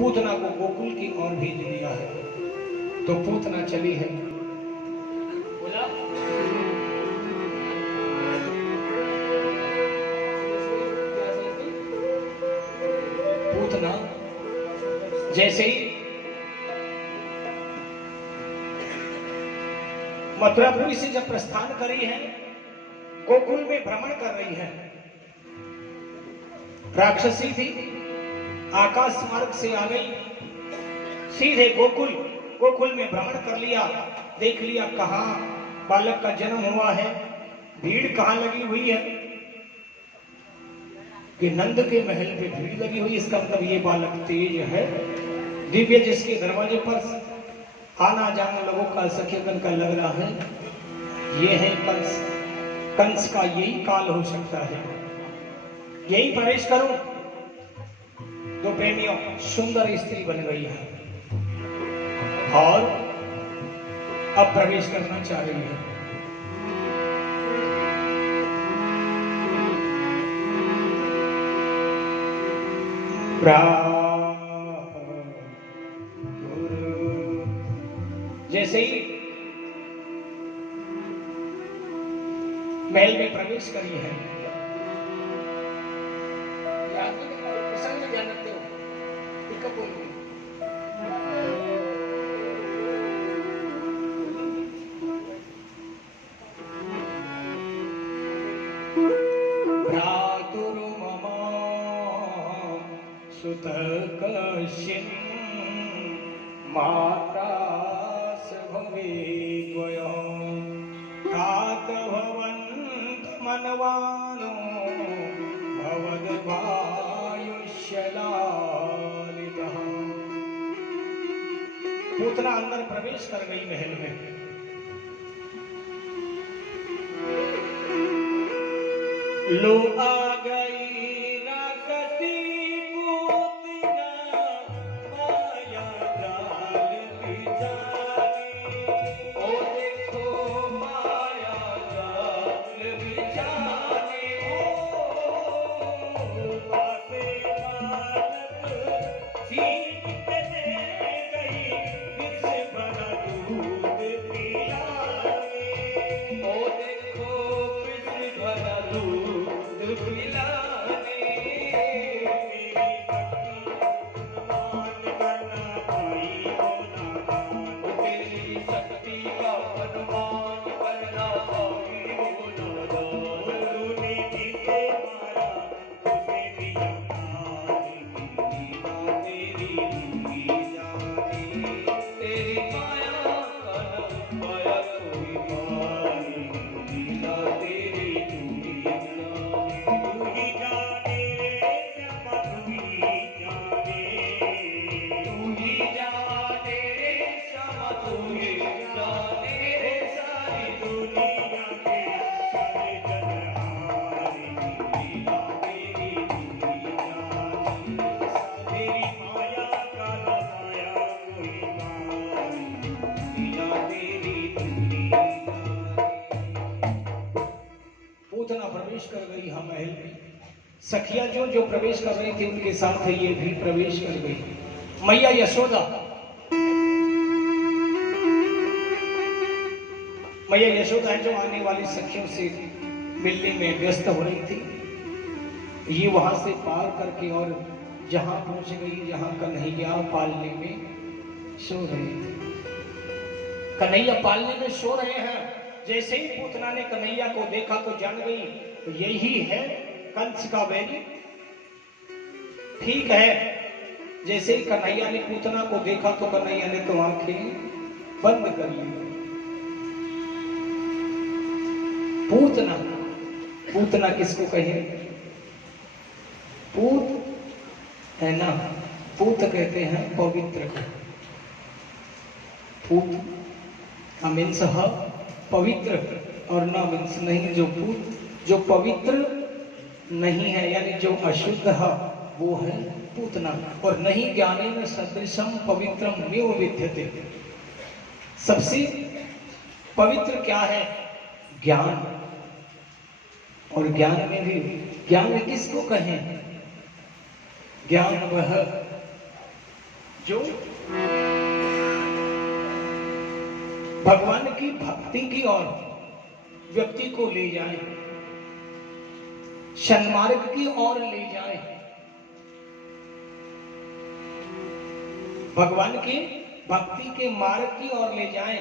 पूतना को गोकुल की ओर भेज दिया है। तो पूतना चली है। बोला पूतना जैसे ही मथुरापुरी से जब प्रस्थान करी है, गोकुल में भ्रमण कर रही है। राक्षसी थी, आकाश मार्ग से आ गई, सीधे गोकुल में भ्रमण कर लिया, देख लिया कहां बालक का जन्म हुआ है, भीड़ कहां लगी हुई है। कि नंद के महल पे भीड़ लगी हुई, इसका मतलब ये बालक तेज है, दिव्य, जिसके दरवाजे पर आना जाना लोगों का सख्यगन का लग रहा है। ये है कंस, कंस का यही काल हो सकता है, यही प्रवेश करूं। तो प्रेमियों, सुंदर स्त्री बन गई है और अब प्रवेश करना चाह रही है। जैसे ही महल में प्रवेश करी है, ध्यान रखते हो, भ्रातुर्मम सुतकशिन् माता भवेद्वयम् तात भवन्त मनवानो भवद्वायुष्यलालितः। पूतना अंदर प्रवेश कर गई महल में। लो आ गई राक्षसी पूतना, माया जाल बिछाने। ओ देखो माया जाल बिछाने, ओ बासे बालक छीन के दे गई, विष भरा दूध पिलाने। ओ देखो विष भरा दूध पिलाने। मेरी शक्ति अनुमान करना भाई हो नादान, तेरी शक्ति का अनुमान करना भाई हो नादान। तूने जिसे मारा उसे भी जाने, लीला तेरी दूरी जाने। तेरी माया का न पाया कोई माने, लीला तेरी दूरी जाने। तू ही जाने रे श्यामा, तू ही जाने, तू ही जाने रे श्यामा, तू ही जाने रे सारी दुनिया के सारे जनहारे। लीला तेरी दूरी जाने, तेरी माया का न पाया कोई माने, लीला तेरी दूरी जाने। पूतना प्रवेश कर गई हम महल में। सखिया जो प्रवेश कर रही थी उनके साथ ये भी प्रवेश कर गई। मैया यशोदा, मैया यशोदा है जो आने वाली सखियों से मिलने में व्यस्त हो रही थी। ये वहां से पार करके और जहां पहुंच गई जहां कन्हैया पालने में सो रहे थे। कन्हैया पालने में सो रहे हैं। जैसे ही पूतना ने कन्हैया को देखा तो जान गई तो यही है कंस का बैरी। ठीक है, जैसे ही कन्हैया ने पूतना को देखा तो कन्हैया ने तो आंखें बंद कर ली। पूतना, पूतना किसको कहे? पूत है ना, पूत कहते हैं पवित्र को। पूत का मीन्स है पवित्र और ना मीन्स नहीं। जो पूत, जो पवित्र नहीं है यानी जो अशुद्ध है वो है पूतना। और नहीं ज्ञाने में सदृशम पवित्रम मेव विद्यते। सबसे पवित्र क्या है? ज्ञान। और ज्ञान में भी, ज्ञान किसको कहें? ज्ञान वह जो भगवान की भक्ति की ओर व्यक्ति को ले जाए, सन्मार्ग की ओर ले जाए, भगवान की भक्ति के मार्ग की ओर ले जाए,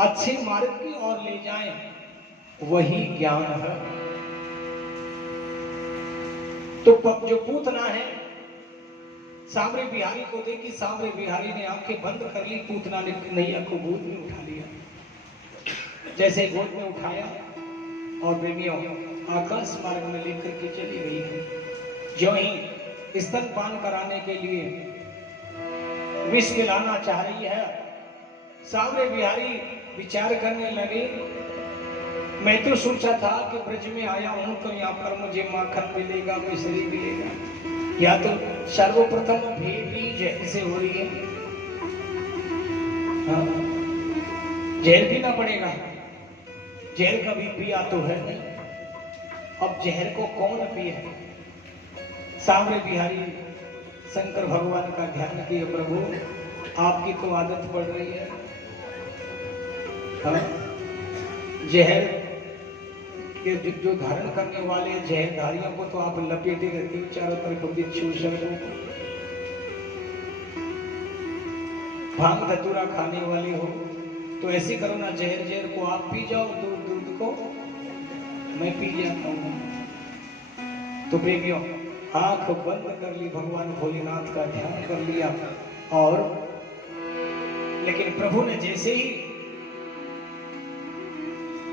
अच्छे मार्ग की ओर ले जाए, वही ज्ञान है। तो जो पूतना है, सांवरे बिहारी को देखी, सांवरे बिहारी ने आंखें बंद कर ली, पूतना ने नैया को गोद में उठा लिया। जैसे गोद में उठाया और प्रेमियों आकाश मार्ग में लेकर के चली गई। जो ही स्तनपान कराने के लिए विष पिलाना चाह रही है, सांवरे बिहारी विचार करने लगे, मैं तो सोचा था कि ब्रज में आया हूं तो यहाँ पर मुझे माखन मिलेगा, मिश्री मिलेगा, या तो सर्वप्रथम बीज ऐसे हो रही है, हाँ, जहर पीना पड़ेगा, जहर कभी पिया तो है नहीं, अब जहर को कौन पिए। सांवरे बिहारी शंकर भगवान का ध्यान किए, प्रभु आपकी तो आदत पड़ रही है, हाँ, जहर के जो धारण करने वाले जहरधारियों को तो आप लपेटे रहते हो चारों तरफ, बिच्छू भांग धतूरा खाने वाले हो, तो ऐसे करो ना, जहर जहर को आप पी जाओ, दूध दूध को मैं पी जाता हूं। तो प्रेमियों आंख बंद कर ली, भगवान भोलेनाथ का ध्यान कर लिया, और लेकिन प्रभु ने जैसे ही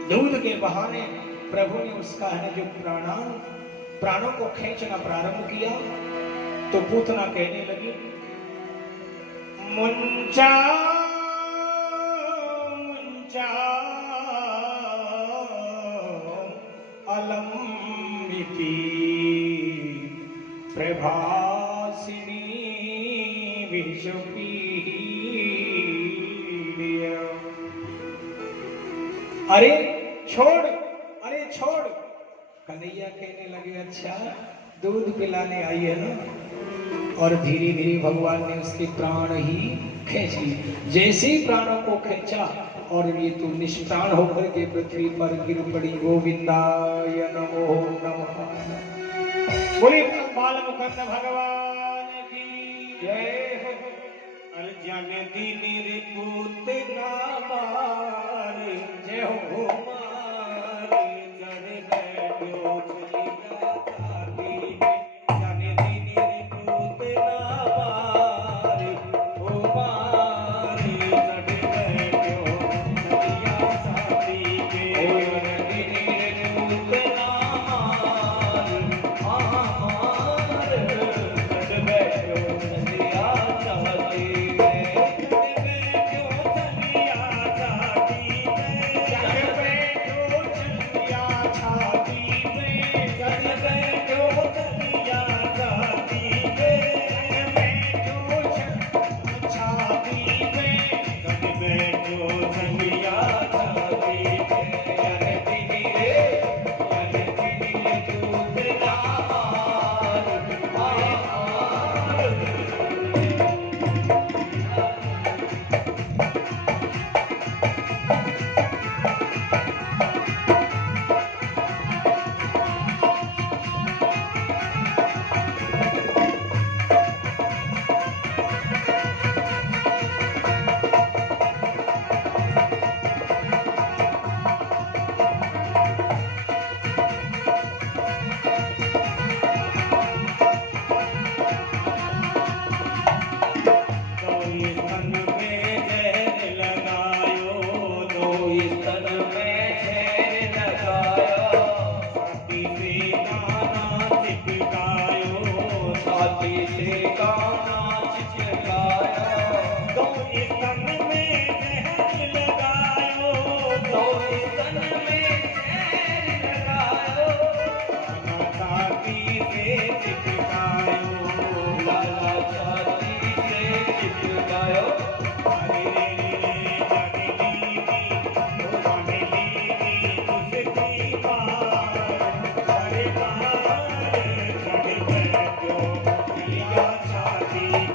दूध के बहाने प्रभु ने उसका है जो प्राणों को खींचना प्रारंभ किया, तो पूतना कहने लगी, मुंचा मुंचा अलम्बिती प्रभासिनी विषपी। अरे छोड़, अरे छोड़। कन्हैया कहने लगे, अच्छा दूध पिलाने आई है ना, और धीरे धीरे भगवान ने उसके प्राण ही खींच लिए। जैसे ही प्राणों को खींचा और ये तो निष्प्राण होकर के पृथ्वी पर गिर पड़ी। गोविंदाय नमो नमः। बोलिए बाल मुकुंद भगवान की जय। अर्जन दीन रिपुत नामार जय हो मार जन बैठो चलिया साथी जन दीन रिपुत नामार हो मार जन बैठो चलिया साथी के जन दीन रिपुत नामार आमार जन बैठो चलिया साथी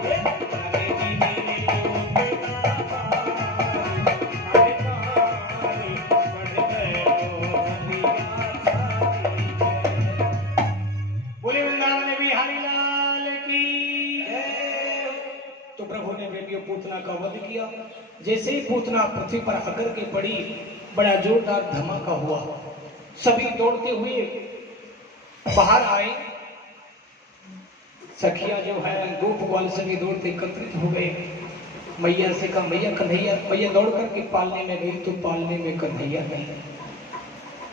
Yeah. तो प्रभु ने प्रेमियों पूतना का वध किया। जैसे ही पूतना पृथ्वी पर आकर के पड़ी, बड़ा जोरदार धमाका हुआ। सभी दौड़ते हुए बाहर आए। सखिया जो है गोप ग्वाल सभी दौड़ते एकत्रित हो गए। मैया से कहा मैया कन्हैया, मैया दौड़ करके पालने में गई तो पालने में कन्हैया नहीं।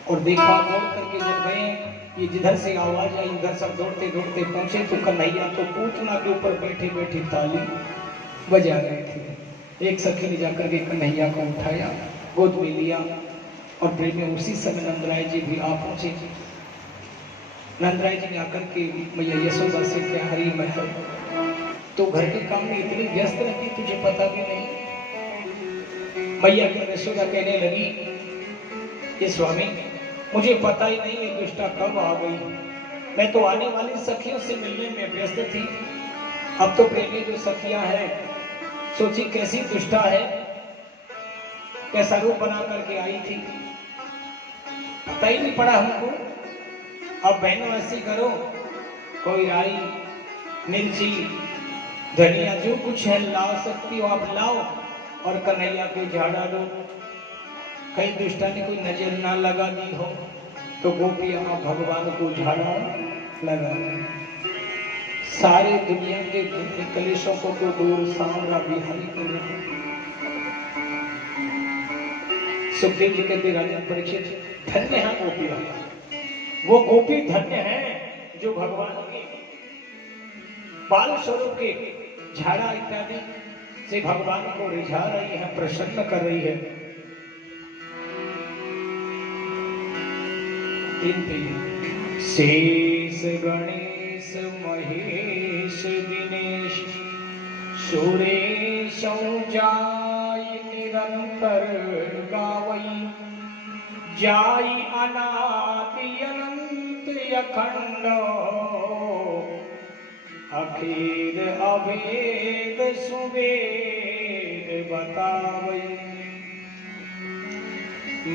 और देखा दौड़ करके जब गए, ये जिधर से आवाज आई उधर सब दौड़ते दौड़ते पहुंचे तो कन्हैया तो पूतना के ऊपर बैठे बैठे ताली बजा रहे थे। एक सखी ने जाकर के कन्हैया को उठाया, गोद में लिया और प्रेम में उसी समय नंदराय जी भी आ पहुंचे। नंदराय जी ने आकर के मैया यशोदा से क्या हरी महल, तो घर के काम में इतनी व्यस्त रहती तुझे पता भी नहीं। मैया यशोदा कहने लगी कि स्वामी मुझे पता ही नहीं ये दुष्टा कब आ गई, मैं तो आने वाली सखियों से मिलने में व्यस्त थी। अब तो प्रेमी जो सखियां हैं सोची कैसी दुष्टा है, कैसा रूप बना करके आई थी, पता ही नहीं पड़ा हमको। अब बहनों ऐसी करो, कोई राई मिर्ची धनिया जो कुछ है ला सकती हो आप लाओ और कन्हैया को झाड़ा दो, कहीं दुष्टा ने कोई नजर ना लगा दी हो तो गोपियां भगवान को झाड़ा लगा। सारे दुनिया के कलेशों को तो दूर सामरा बिहारी कर रहा। सुखदेव जी कहते राजन परीक्षित धन्य है गोपियां, वो गोपी धन्य है जो भगवान के बाल स्वरूप के झाड़ा इत्यादि से भगवान को रिझा रही है, प्रसन्न कर रही है। शेष गणेश महेश दिनेश सुरेश जाय निरंतर गावई, जाई अनादि अनंत अखंड अखेर अभेद सुवेद बतावई।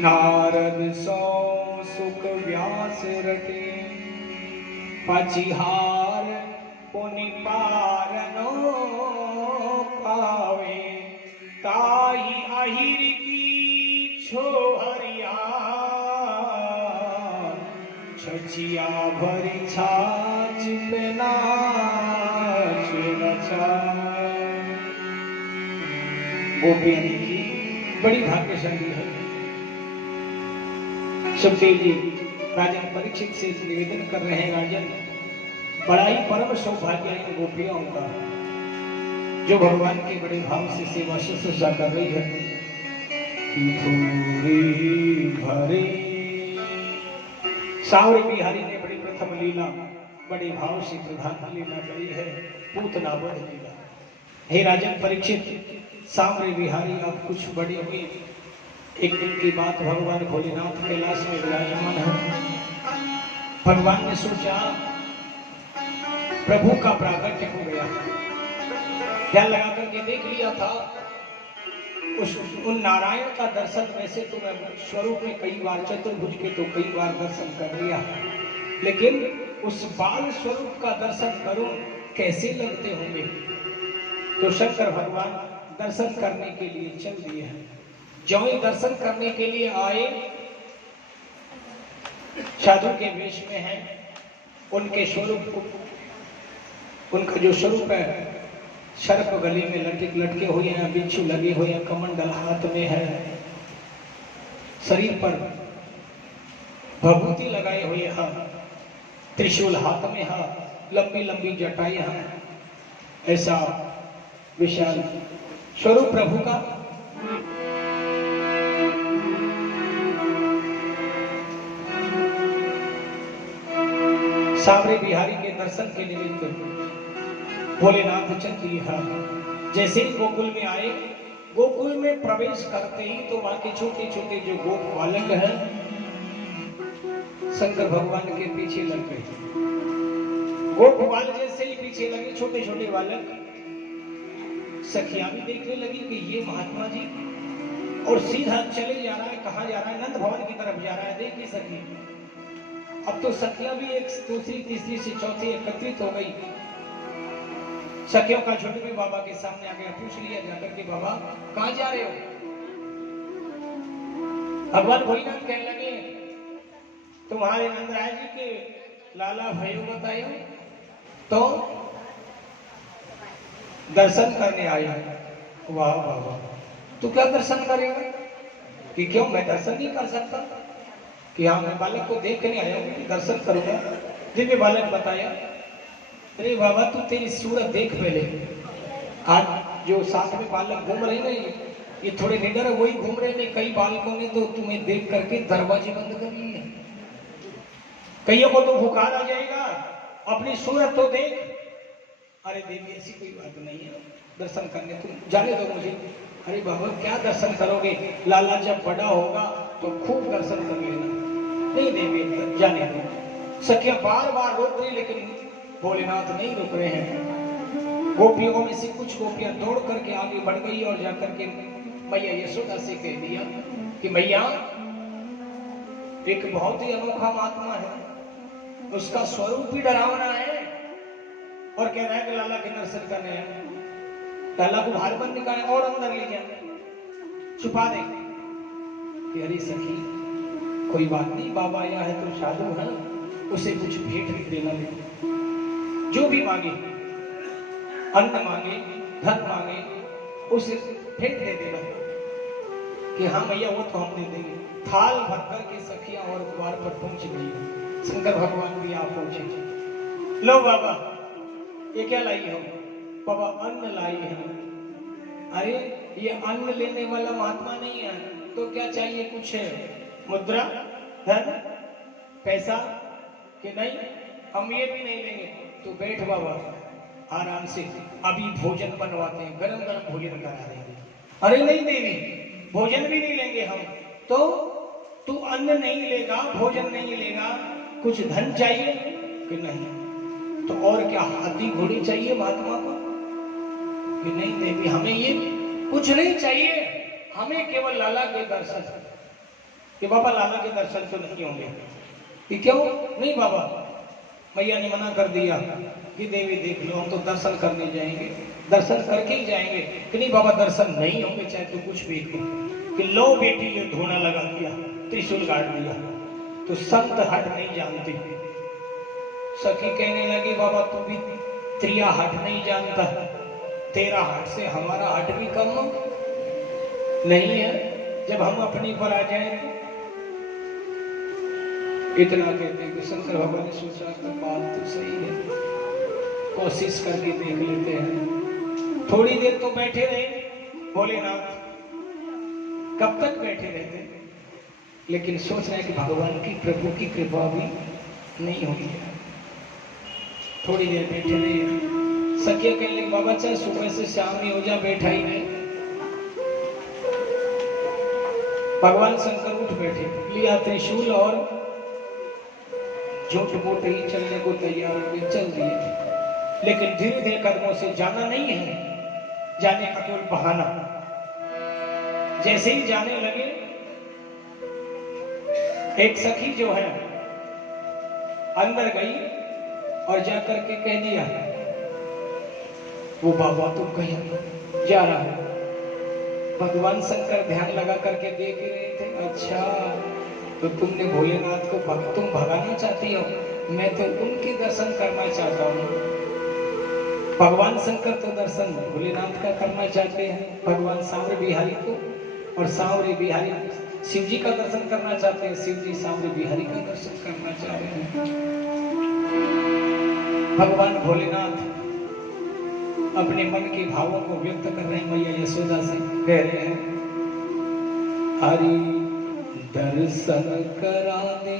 नारद सौ सुख व्यास रटे, पचिहार पुनि पारनो पावे, ताई अहिर की छोहरिया छचिया भरी छाछ पे नाच नचा। गोपियां की बड़ी भाग्यशाली है। सुखदेव जी राजन परीक्षित से निवेदन कर रहे हैं, राजन बड़ा ही परम सौभाग्य है गोपियों का जो भगवान के बड़े भाव से सेवा शुश्रूषा कर रही है। भरे सावरे बिहारी ने बड़ी प्रथम लीला बड़े भाव से प्रधान लीला करी है, पूतना वध लीला। हे राजन परीक्षित, सावरे बिहारी आप कुछ बड़े हुए। एक दिन की बात, भगवान भोलेनाथ कैलाश में विराजमान है। भगवान ने सोचा प्रभु का प्राकट्य हो गया, ध्यान लगा करके देख लिया था उन नारायण का दर्शन। वैसे तो मैं स्वरूप में कई बार चतुर्भुज के तो कई बार दर्शन कर लिया, लेकिन उस बाल स्वरूप का दर्शन करूं कैसे लगते होंगे। तो शंकर भगवान दर्शन करने के लिए चल दिए हैं। जो ही दर्शन करने के लिए आए, साधु के वेश में हैं, उनके स्वरूप को, उनका जो स्वरूप है, सर्प गले में लटके हुए हैं, बिच्छू लगे हुए हैं, कमंडल हाथ में है, शरीर पर भभूति लगाए हुए हैं, त्रिशूल हाथ में है, लंबी लंबी जटाएं हैं। ऐसा विशाल स्वरूप प्रभु का। सावरे बिहारी के दर्शन के निमित्त भोलेनाथ चल दिए हैं। जैसे ही गोकुल में आए, गोकुल में प्रवेश करते ही तो वहां के छोटे छोटे जो गोप बालक हैं शंकर भगवान के पीछे लग गए। गोप बालक जैसे ही पीछे लगे, छोटे छोटे बालक, सखियां भी देखने लगी कि ये महात्मा जी, और सीधा चले जा रहा है। कहाँ जा रहा है? नंद भवन की तरफ जा रहा है। देखिए सखी, अब तो सखियां भी एक दूसरी तीसरी से चौथी एकत्रित हो गई। सखियों का झुंड भी बाबा के सामने आ गया, पूछ लिया जाकर के बाबा कहां जा रहे हो? भगवान भोलेनाथ कहने लगे तुम्हारे नंदराय जी के लाला भयो बतायो तो दर्शन करने आया। वाह बाबा, तू क्या दर्शन करेगा? कि क्यों मैं दर्शन नहीं कर सकता? कि हाँ मैं बालक को देखने आया हूँ, दर्शन करूंगा। दिव्य बालक बताया, अरे बाबा तू तेरी सूरत देख पहले। आज जो साथ में बालक घूम रहे ना, ये थोड़े निडर है, वही घूम रहे हैं। कई बालकों ने तो तुम्हें देख करके दरवाजे बंद कर लिए। कईयों को तो बुखार आ जाएगा, अपनी सूरत तो देख। अरे देवी ऐसी कोई बात नहीं है, दर्शन करने तुम जाने दो मुझे। अरे बाबा क्या दर्शन करोगे, लाला जब बड़ा होगा तो खूब दर्शन कर लेना। नहीं देवी जाने दो। सखिया बार बार रोक रही, लेकिन भोलेनाथ नहीं रुक रहे हैं। गोपियों में से कुछ गोपियां दौड़ करके आगे बढ़ गई और जाकर के मैया यशोदा से कह दिया कि मैया एक बहुत ही अनोखा महात्मा है, उसका स्वरूप भी डरावना है और कह रहा है कि लाला के दर्शन करने हैं। लाला को बाहर बंद निकाले और अंदर ले जाए, छुपा दे। अरे सखी कोई बात नहीं, बाबा आया है तो साधु है, उसे कुछ भेंट भी देना दे। जो भी मांगे, अन्न मांगे, धन मांगे, उसे भेंट दे देना कि हाँ भैया वो तो हम दे देंगे। थाल भर कर के सखियां और द्वार पर पहुंच गई। शंकर भगवान भी आप पहुंचे। लो बाबा ये क्या लाई हो? बाबा अन्न लाई है। अरे ये अन्न लेने वाला महात्मा नहीं है, तो क्या चाहिए? कुछ है मुद्रा, धन, पैसा? कि नहीं हम ये भी नहीं लेंगे। तो बैठ बाबा आराम से, अभी भोजन बनवाते हैं, गरम गरम भोजन करा देंगे। अरे नहीं देवी, भोजन भी नहीं लेंगे हम। तो तू अन्न नहीं लेगा, भोजन नहीं लेगा, कुछ धन चाहिए? कि नहीं। तो और क्या हाथी घोड़ी चाहिए महात्मा को? कि नहीं देवी हमें ये कुछ नहीं चाहिए, हमें केवल लाला के दर्शन। कि बाबा लाला के दर्शन तो नहीं होंगे। कि क्यों नहीं बाबा? मैया ने मना कर दिया कि देवी देख लो हम तो दर्शन करने जाएंगे, दर्शन करके ही जाएंगे। कि नहीं बाबा दर्शन नहीं होंगे चाहे तो कुछ भी करो। कि लो बेटी ये धोना लगा दिया, त्रिशूल गाड़ दिया, तो संत हट नहीं जानते। सखी कहने लगी बाबा तू भी त्रिया हट नहीं जानता, तेरा हट से हमारा हट भी कम नहीं है, जब हम अपनी पर आ जाए। इतना कहते हैं कि शंकर भगवान ने सोचा कि बात तो सही है, कोशिश करके देख लेते हैं। थोड़ी देर तो बैठे रहे भोलेनाथ, कब तक बैठे रहते, लेकिन सोच रहे कि भगवान की प्रभु की कृपा भी नहीं होगी। थोड़ी देर बैठे रहे। सखिया कहने बाबा चाहे सुबह से शाम ही हो जा, बैठा ही नहीं। भगवान शंकर उठ बैठे, लिया त्रिशूल और झूठ मूठ ही चलने को तैयार हो गए, चल दिए। लेकिन धीरे धीरे कदमों से जाना नहीं है, जाने का केवल बहाना। जैसे ही जाने लगे, एक सखी जो है अंदर गई और जाकर के कह दिया वो बाबा तुम कहीं जा रहा है। भगवान शंकर ध्यान लगा करके देख ही रहे थे। अच्छा तो तुमने भोलेनाथ को तुम भगाना चाहती हो, मैं तो उनके दर्शन करना चाहता हूँ। भगवान शंकर तो दर्शन भोलेनाथ का करना चाहते हैं, भगवान सांवरे बिहारी को, और सांवरे बिहारी शिव जी का दर्शन करना चाहते हैं, शिव जी सांवरे बिहारी का दर्शन करना चाह रहे हैं। भगवान भोलेनाथ अपने मन के भावों को व्यक्त कर रहे हैं। मैया यशोदा से कह रहे हैं हरि दर्शन करा दे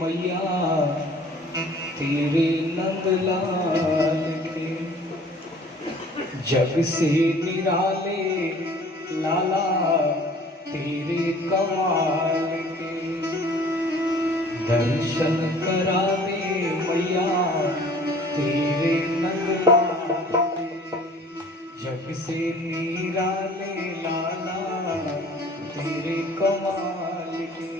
मैया तेरे नंदलाल के, जग से निराले लाला तेरे कमाल के। दर्शन करा दे मैया तेरे नंदलाल के, जग से निराले लाला तेरे कमाल के।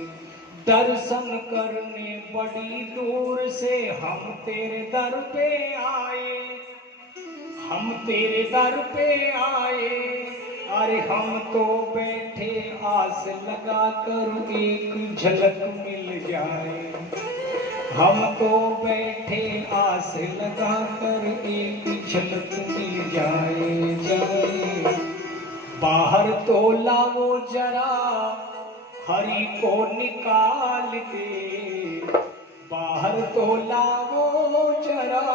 दर्शन करने बड़ी दूर से हम तेरे दर पे आए, हम तेरे दर पे आए, अरे हम तो बैठे आस लगा कर एक झलक मिल जाए। हम तो बैठे आस लगा कर एक झलक मिल जाए। बाहर तो लाओ जरा हरि को निकाल के, बाहर तो लाओ जरा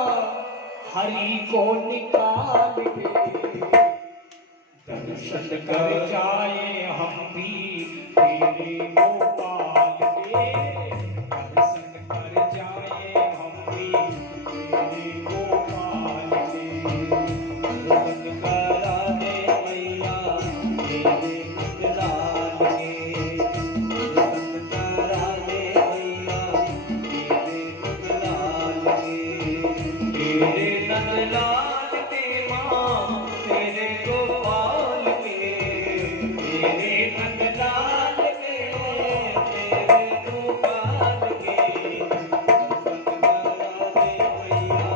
हरि को निकाल के, दर्शन कर जाए हम भी तेरे गोपाल के। दर्शन कर जाए हम भी तेरे गोपाल के। दर्शन करा दे मैया तेरे नंदलाल के। दर्शन करा दे मैया तेरे नंदलाल के। तेरे नंदलाल के माँ तेरे गोपाल के। तेरे नंदलाल के तेरे गोपाल के। दर्शन करा दे मैया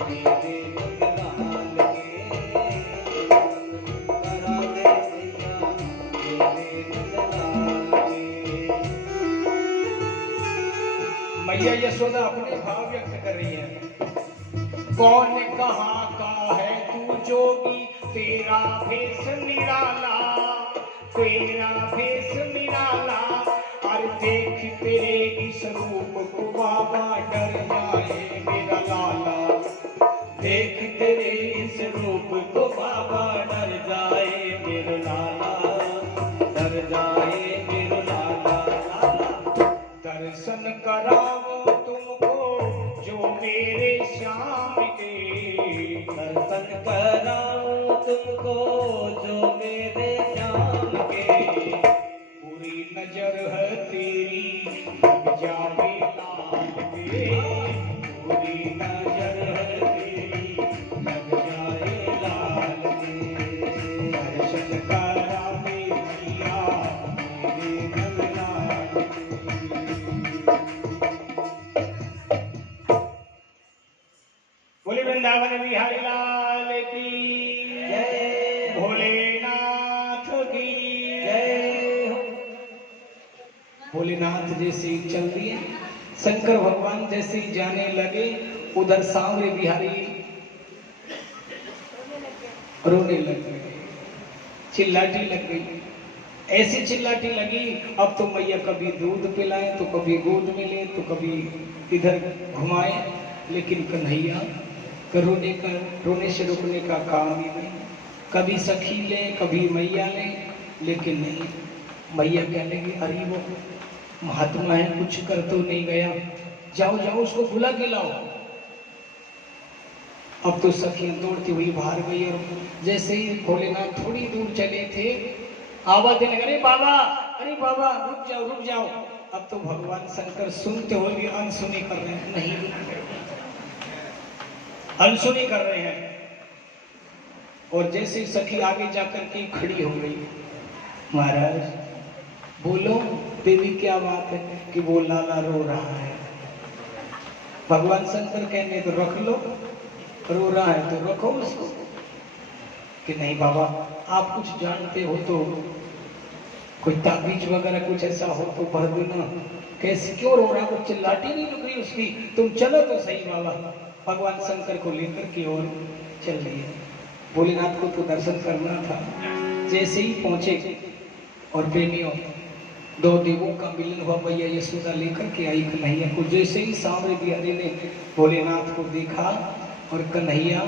तेरे नंदलाल के। दर्शन करा दे मैया तेरे नंदलाल के। मैया यशोदा अपने भाव व्यक्त कर रही है। कौन कहाँ का है तू जोगी, तेरा भेष निराला, तेरा भेष निराला। और देख तेरे इस रूप को बाबा डर जाए मेरा लाला। देख तेरे इस रूप को बाबा डर जाए मेरा लाला, डर जाए मेरा लाला। दर्शन कराओ तुमको जो मेरे श्याम के। दर्शन कराओ तुमको जो मेरे श्याम के। पूरी नजर है तेरी लग जावे लाल के। पूरी नजर है तेरी लग जाए लाल के। दर्शन करावे मैया मेरे नंदलाल के। बोले वृंदावन बिहारी लाल की जय। भोलेनाथ की जय। भोलेनाथ जैसे ही चल दिए, शंकर भगवान जैसे ही जाने लगे, उधर सांवरे बिहारी रोने लग गए, चिल्लाटी लग गई। ऐसी चिल्लाटी लगी, अब तो मैया कभी दूध पिलाए तो कभी गोद में ले तो कभी इधर घुमाए, लेकिन कन्हैया रोने से रुकने का काम ही नहीं। कभी सखी ले कभी मैया ले, लेकिन नहीं। मैया कहने लगी अरे वो महात्मा है, कुछ कर तो नहीं गया, जाओ जाओ उसको बुला के लाओ। अब तो सखियां दौड़ती हुई बाहर गई, और जैसे ही भोलेनाथ थोड़ी दूर चले थे, आवाज देने लगे अरे बाबा रुक जाओ रुक जाओ। अब तो भगवान शंकर सुनते हुए भी अनसुनी कर रहे हैं, नहीं रुक गए, अनसुनी कर रहे हैं। और जैसे सखी आगे जाकर के खड़ी हो गई, महाराज बोलो देवी क्या बात है कि वो लाला रो रहा है। भगवान शंकर कहने तो रख लो, रो रहा है तो रखो उसको। कि नहीं बाबा आप कुछ जानते हो तो, कोई ताबीज वगैरह कुछ ऐसा हो तो भर देना। कैसे क्यों रो रहा है, वो चिल्लाटी नहीं रुक रही उसकी, तुम चलो तो सही बाबा। भगवान शंकर को लेकर के और चल दिए। भोलेनाथ को तो दर्शन करना था। जैसे ही पहुंचे और प्रेमियों दो देवों का मिलन हुआ, मैया यशोदा लेकर के आई कन्हैया को। जैसे ही सांवरे बिहारी ने भोलेनाथ को देखा और कन्हैया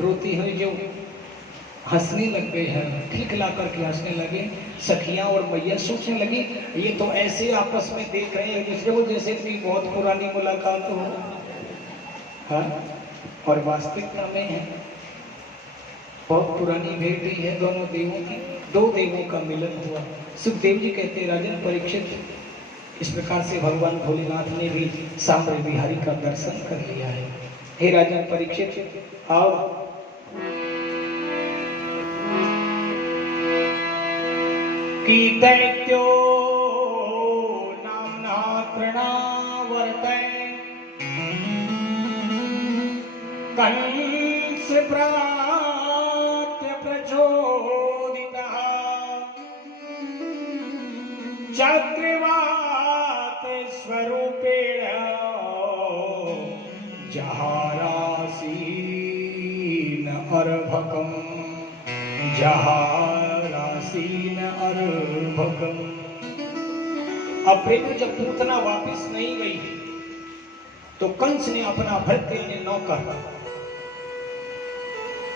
रोती हुई जो हंसने लग गए हैं, ठीक ला करके हंसने लगे। सखियां और मैया सोचने लगी ये तो ऐसे आपस में देख रहे हैं दूसरे को जैसे इतनी बहुत पुरानी मुलाकात हो। हाँ? और वास्तविकता में है, बहुत पुरानी भेंट हुई है दोनों देवों की, दो देवों का मिलन हुआ। सुखदेव जी कहते हैं राजन परीक्षित, इस प्रकार से भगवान भोलेनाथ ने भी सांवरे बिहारी का दर्शन कर लिया है। हे राजन परीक्षित आओ। कि दैत्यो नाम्ना तृणावर्तय कंस चक्रवात स्वरूपेण जहारासीन अर्भकम जहारासीन अर्भकम। अब प्रेम जब पूतना वापिस नहीं गई तो कंस ने अपना भृत्य यानी नौकर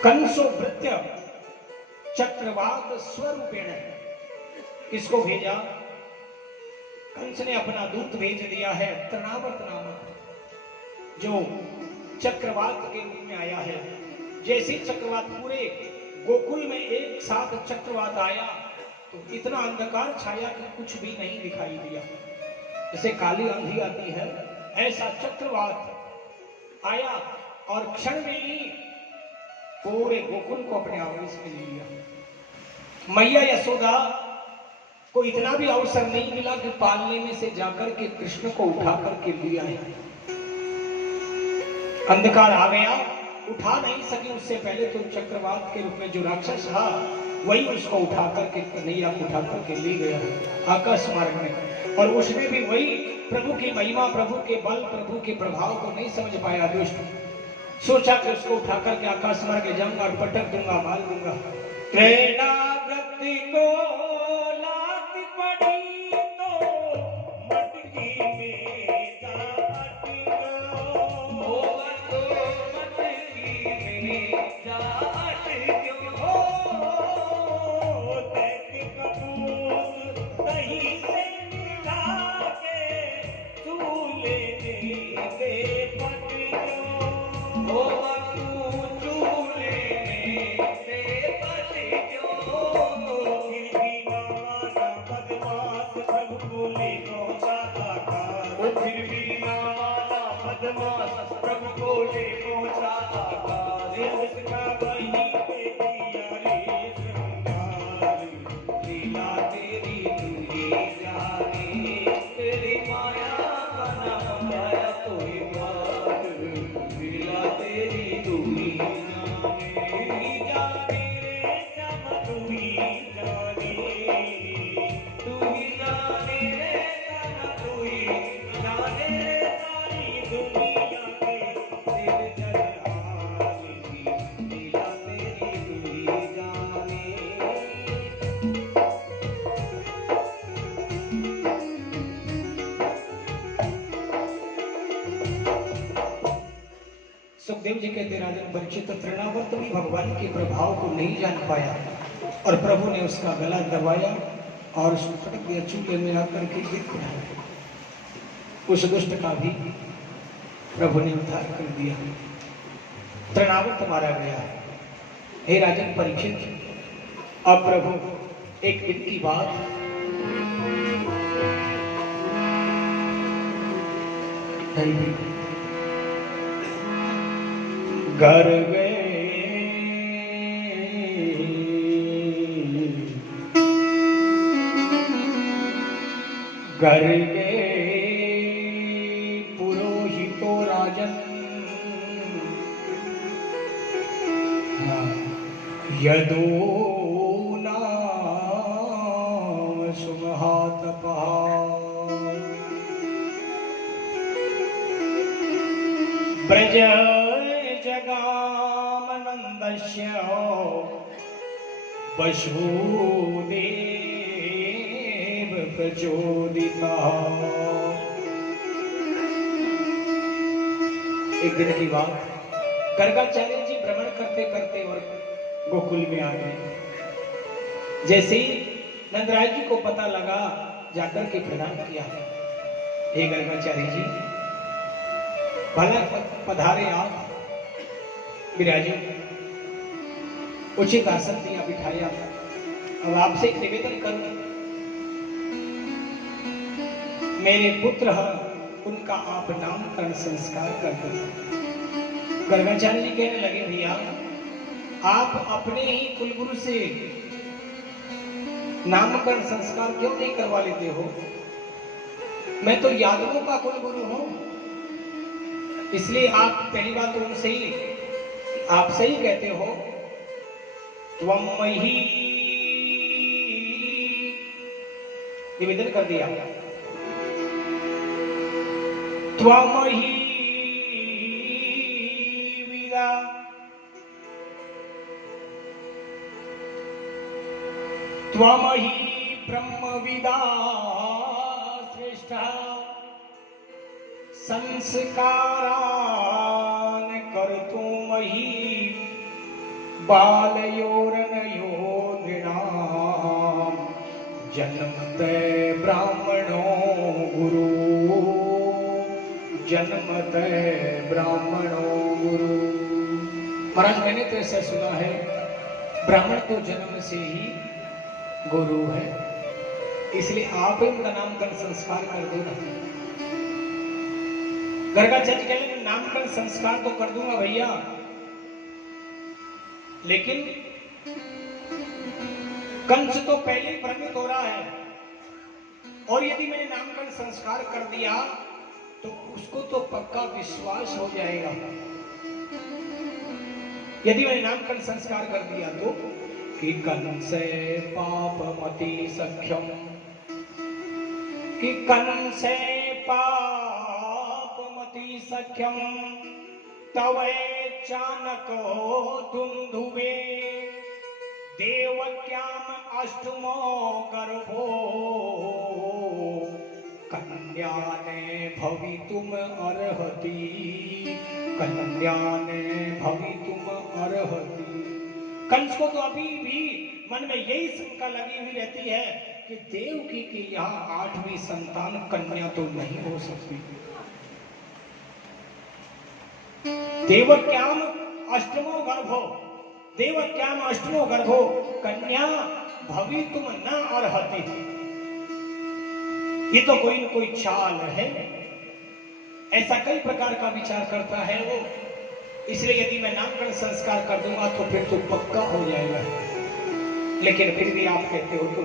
कंसो भृत्य चक्रवात स्वरूपेण किसको भेजा? कंस ने अपना दूत भेज दिया है तृणावर्त नामक, जो चक्रवात के रूप में आया है। जैसे चक्रवात पूरे गोकुल में एक साथ चक्रवात आया तो इतना अंधकार छाया कि कुछ भी नहीं दिखाई दिया। जैसे काली आंधी आती है ऐसा चक्रवात आया और क्षण में ही पूरे गोकुल को अपने आवेश में ले लिया। मैया यशोदा को इतना भी अवसर नहीं मिला कि पालने में से जाकर के कृष्ण को उठा करके लिया है। अंधकार आ गया, उठा नहीं सकी। उससे पहले तो चक्रवात के रूप में जो राक्षस था वही उसको उठा करके कन्हैया को उठा करके ले गया आकाश मार्ग में। और उसने भी वही प्रभु की महिमा, प्रभु के बल, प्रभु के प्रभाव को नहीं समझ पाया दुष्ट। सोचा कि उसको उठा करके आकाश मार्ग ले जाऊंगा और पटक दूंगा, मार दूंगा। प्रेरणा वृत्ति को लात पड़ी तो मटकी में जा अटको, मटकी में जा अटको। दैत्य कपूस दही से मिला के चूल्हे दे पटको, ओ बकू चूल्हे दे पटको। फिर भी ना माना बदमाश प्रभु को ले पहुंचा आकाश, फिर भी ना माना बदमाश प्रभु को ले पहुंचा आकाश। उसका वही पे दिया रे श्रृंगार, लीला तेरी तू ही जाने, तेरी माया बना पाया कोई बात, लीला तेरी तू ही जाने रे श्याम तू ही जाने, तू ही जाने रे श्याम तू ही जाने रे। सारी दुनिया के सिर जलहारी, लीला तेरी तू ही जाने। सुखदेव जी कहते राजन परीक्षित, तृणावर्त भी भगवान के प्रभाव को नहीं जान पाया और प्रभु ने उसका गला दबाया और उसको पटक दिया चूल्हे में आकर के गिर पड़ा। उस दुष्ट का भी प्रभु ने उद्धार कर दिया, तृणावर्त मारा गया। हे राजन परीक्षित, अब प्रभु एक दिन की बात, घर गए घर गए पुरोहितो राजन, यदो नाम सुमहातपः, ब्रज जगामनन्दस्य वसुदेव प्रचोदितः। एक दिन की बात, गर्गाचार्य जी भ्रमण करते करते और गोकुल में आ गए। जैसे ही नंदराय जी को पता लगा, जाकर के प्रणाम किया। हे गर्गाचार्य जी, भला पधारे आप, विराजे, उचित आसन दिया, बिठाया। अब आपसे एक निवेदन करूं, मेरे पुत्र हैं, उनका आप नामकरण संस्कार कर दो। गर्गाचार्य जी कहने लगे, भैया आप अपने ही कुलगुरु से नामकरण संस्कार क्यों नहीं करवा लेते हो? मैं तो यादवों का कुलगुरु हूं, इसलिए आप पहली बात तो उनसे ही, आप सही कहते हो, त्वं मही निवेदन कर दिया। त्वमहि विदा त्वमहि ब्रह्मविदा श्रेष्ठा संस्कारान् कर्तुमहि बालयोरनयो नृणाम् जन्मते ब्राह्मणो गुरु जन्मते ब्राह्मणो गुरु। महाराज मैंने तो ऐसा सुना है, ब्राह्मण तो जन्म से ही गुरु है, इसलिए आप ही उनका नामकरण संस्कार कर दो ना। गर्गाचार्य कह रहे नामकरण संस्कार तो कर दूंगा भैया, लेकिन कंस तो पहले ही भ्रमित हो रहा है, और यदि मैंने नामकरण संस्कार कर दिया तो उसको तो पक्का विश्वास हो जाएगा। यदि मैंने नामकरण संस्कार कर दिया तो कि कंसे पापमति सख्यम, कि कंसे पापमति सख्यम तवे चानको दुंदुबे देवक्याम अष्टमो गर्भो कन्याने भवितुम अर्हति, कन्याने भवितुम अर्हति। कंस को तो अभी भी मन में यही शंका लगी हुई रहती है कि देवकी की यहाँ 8वीं संतान कन्या तो नहीं हो सकती। देवक्याम अष्टमो गर्भो, देवक्याम अष्टमो गर्भो कन्या भवितुम न अर्हति। ये तो कोई न कोई चाल है, ऐसा कई प्रकार का विचार करता है वो। इसलिए यदि मैं नामकरण संस्कार कर दूंगा तो फिर तो पक्का हो जाएगा, लेकिन फिर भी आप कहते हो तो।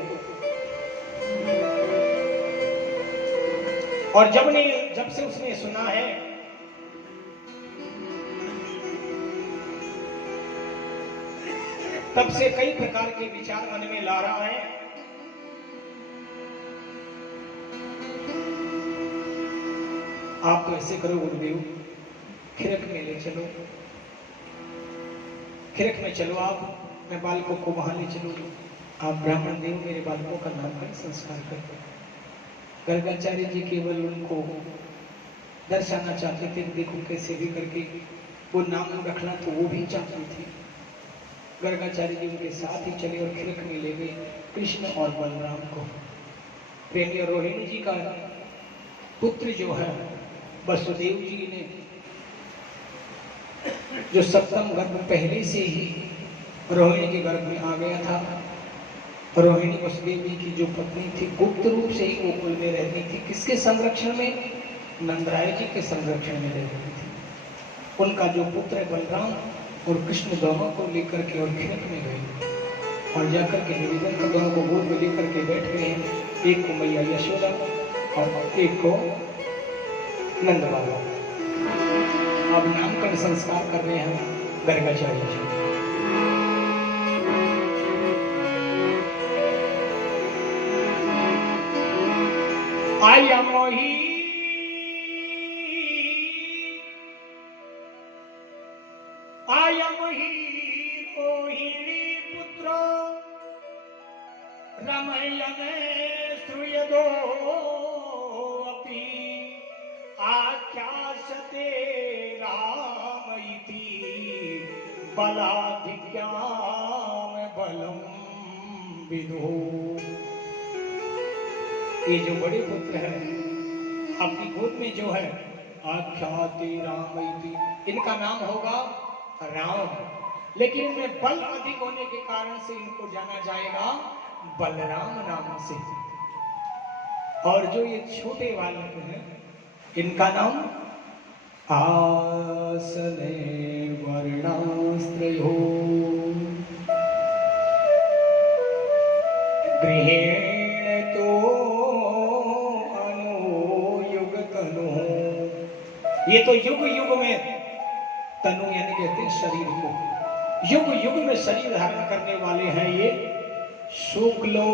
और जब से उसने सुना है तब से कई प्रकार के विचार मन में ला रहा है। आप तो ऐसे करो गुरुदेव, खिरक में ले चलो, खिरक में चलो आप, मैं बालकों को वहां ले चलूंगी, आप ब्राह्मण देव मेरे बालकों का नामकरण संस्कार कर दो। गर्गाचार्य जी केवल उनको दर्शाना चाहते थे, देखो कैसे भी करके वो नाम रखना तो वो भी चाहती थी। गर्गाचार्य जी उनके साथ ही चले और खिरक में ले गए कृष्ण और बलराम को। प्रेमी और रोहिणी जी का पुत्र जो है वसुदेव जी ने, जो सप्तम गर्भ पहले से ही रोहिणी के गर्भ में आ गया था, रोहिणी वसुदेव जी की जो पत्नी थी गुप्त रूप से ही गोकुल में रहती थी। किसके संरक्षण में? नंदराय जी के संरक्षण में रहती थी। उनका जो पुत्र है बलराम और कृष्ण दोनों को लेकर के और खिरक में गए और जाकर के निवेदन कर दोनों को गोद में लेकर के बैठ गए। एक को मैया यशोदा और एक को नंद बाबा। अब नामकरण संस्कार कर रहे हैं गर्गाचार्य जी। आयमहि रोहिणी पुत्र रमयने श्रूयदो अपि आख्यास्यते राम इति बलाधिक्याम बलम विदो। ये जो बड़े पुत्र है आपकी गोद में जो है आख्याति राम इति, इनका नाम होगा राम, लेकिन इनमें बल अधिक होने के कारण से इनको जाना जाएगा बलराम नाम से। और जो ये छोटे बालक हैं इनका नाम आसने वर्णास्त्रयो गृहेण तो अनुयुग तनु। ये तो युग युग में, तनु यानी कहते हैं शरीर को, युग युग में शरीर धारण करने वाले हैं ये। शुक्लो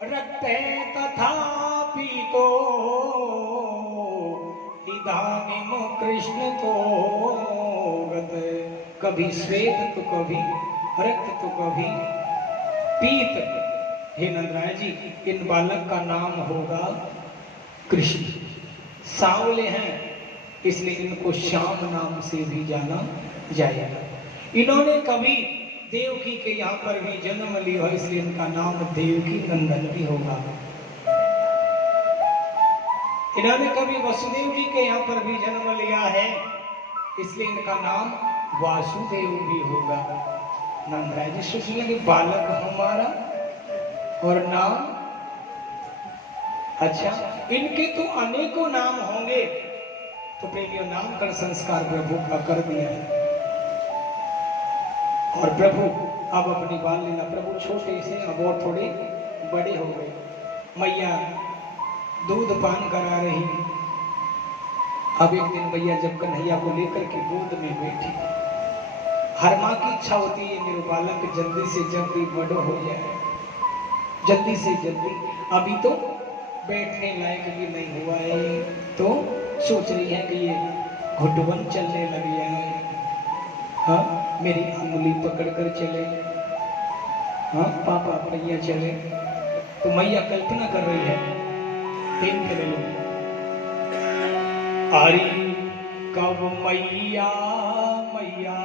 रक्ते तथापि तो इदानीम कृष्ण तो गत। कभी श्वेत तो कभी रक्त तो कभी पीत। हे नंदराय जी, इन बालक का नाम होगा कृष्ण। सांवले हैं इसलिए इनको श्याम नाम से भी जाना जाएगा। इन्होंने कभी देवकी के यहाँ पर भी जन्म लिया है, इसलिए इनका नाम देवकी नंदन भी होगा। इन्होंने कभी वसुदेव जी के यहाँ पर भी जन्म लिया है, इसलिए इनका नाम वासुदेव भी होगा। नंदराय जी सोचिए कि बालक हमारा और नाम, अच्छा इनके तो अनेकों नाम होंगे। तो प्रेमियों, नामकरण संस्कार प्रभु का कर दिया है और प्रभु अब अपनी बाल लीला, प्रभु छोटे से अब और थोड़े बड़े हो गए। मैया दूध पान करा रही। अब एक दिन मैया जब कन्हैया को लेकर के गोद में बैठी, हर माँ की इच्छा होती है मेरे बालक जल्दी से जल्दी बड़ो हो जाए, जल्दी से जल्दी। अभी तो बैठने लायक भी नहीं हुआ है, तो सोच रही है कि ये घुटवन चलने लग जाए, हाँ मेरी अंगुली पकड़ कर चले, हाँ पापा मैया चले। तो मैया कल्पना कर रही है, तीन के लिए अरे कब मैया मैया,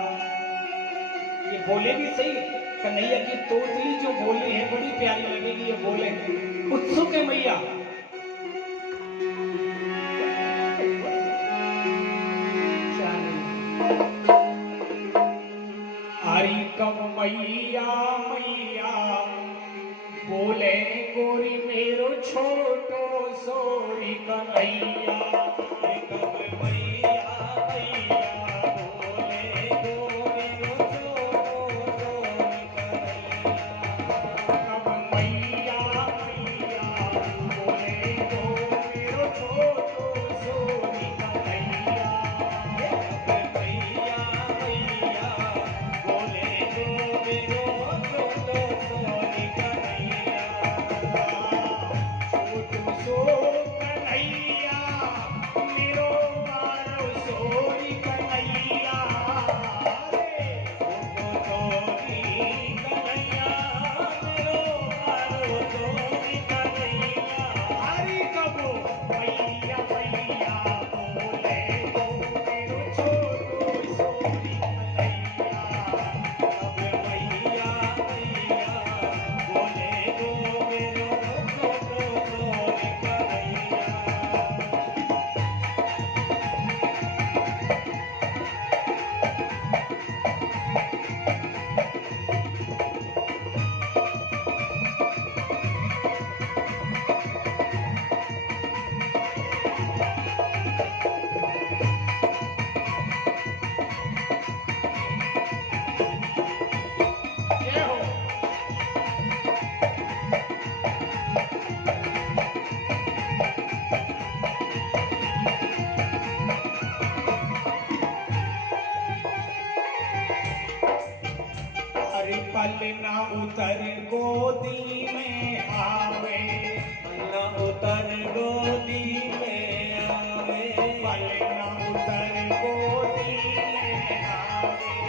ये बोले भी सही। कन्हैया की तोतली जो बोली है बड़ी प्यारी लगेगी। ये बोले उत्सुक है मैया, अरे कब मैया मैया बोले गोरी मेरो छोटो सोरी कन्हैया। कब मैया मैया बोले गो मेरो छोटो सोरी कन्हैया। कब मैया मैया बोले गो मेरो छोटो सोरी कन्हैया। कब मैया मैया बोले गो मेरो छोटो सोरी कन्हैया। छोटो सो कन्हैया मेरो मारो सोरी कन्हैया। रे छोटो सोरी कन्हैया मेरो मारो सोरी कन्हैया। हरि कबो मैया मैया बोले गो मेरो छोटो सोरी कन्हैया। कब मैया मैया बोले गो मेरो छोटो सोरी कन्हैया। जय हो। हरि पल ना उतर गोदी में आवे, न उतर गोदी में आवे। पल ना उतर गोदी में आवे,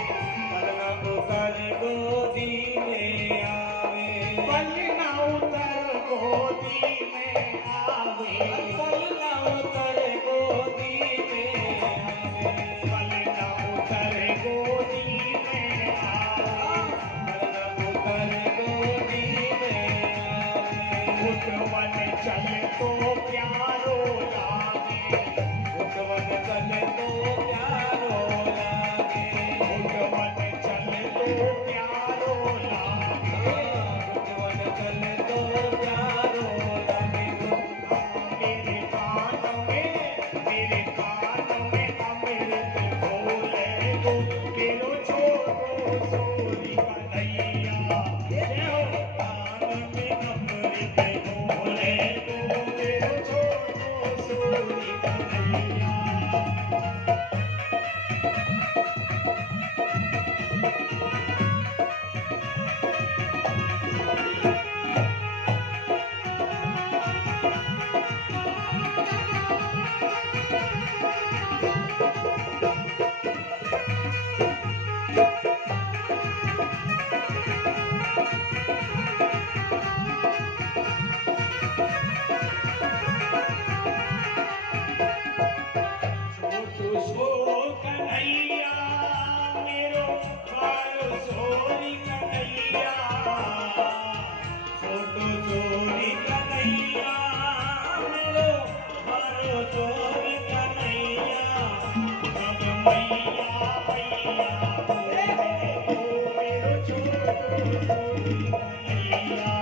पल ना उतर गोदी में आवे। पल ना उतर गोदी में आवे, पल ना उतर गोदी में आवे। पल ना उतर गोदी में आवे, उठवन चल तो प्यारो लागे, उठवन चल तो प्यारो लागे। उठवन चल तो प्यारो लागे, उठवन चल तो प्यारो लागे। मैया